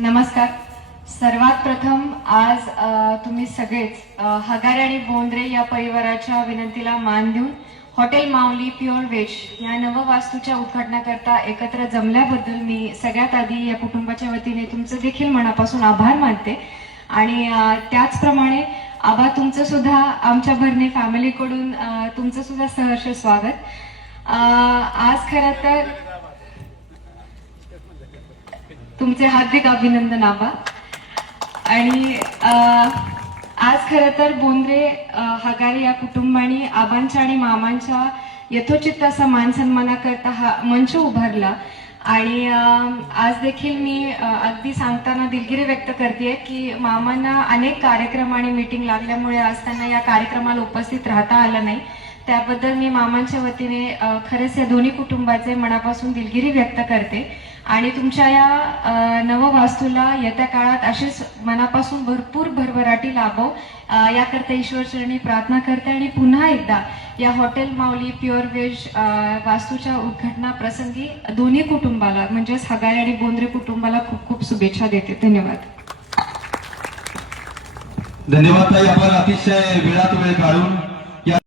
नमस्कार. सर्वात प्रथम आज तुम्ही सगळेच हगारे आणि बोंद्रे या परिवाराच्या विनंतीला मान देऊन हॉटेल माऊली प्युअर व्हेज या नववास्तूच्या उद्घाटनाकरता एकत्र जमल्याबद्दल मी सगळ्यात आधी या कुटुंबाच्या वतीने तुमचं देखील मनापासून आभार मानते. आणि त्याचप्रमाणे आबा तुमचं सुद्धा आमच्या भरणे फॅमिलीकडून तुमचं सुद्धा सहर्ष स्वागत. आज खरं तर तुमचे हार्दिक अभिनंदन आबा. आणि आज खरं तर बोंद्रे हगारे या कुटुंबाने आबांच्या आणि मामांच्या यथोचित असा मान सन्मानाकरता हा मंच उभारला. आणि आज देखील मी अगदी सांगताना दिलगिरी व्यक्त करते की मामांना अनेक कार्यक्रम आणि मीटिंग लागल्यामुळे आज त्यांना या कार्यक्रमाला उपस्थित राहता आलं नाही. त्याबद्दल मी मामांच्या वतीने खरंच या दोन्ही कुटुंबाचे मनापासून दिलगिरी व्यक्त करते. आणि तुमच्या या नववास्तूला येत्या काळात अशीच मनापासून भरपूर भरभराटी लाभो याकरता ईश्वरचरणी प्रार्थना करते. आणि पुन्हा एकदा या हॉटेल माऊली प्युअर व्हेज वास्तूच्या उद्घाटना प्रसंगी दोन्ही कुटुंबाला म्हणजेच हगारे आणि बोंद्रे कुटुंबाला खूप खूप शुभेच्छा देते. धन्यवाद. धन्यवाद ताई. आपण अतिशय वेळात वेळ काढून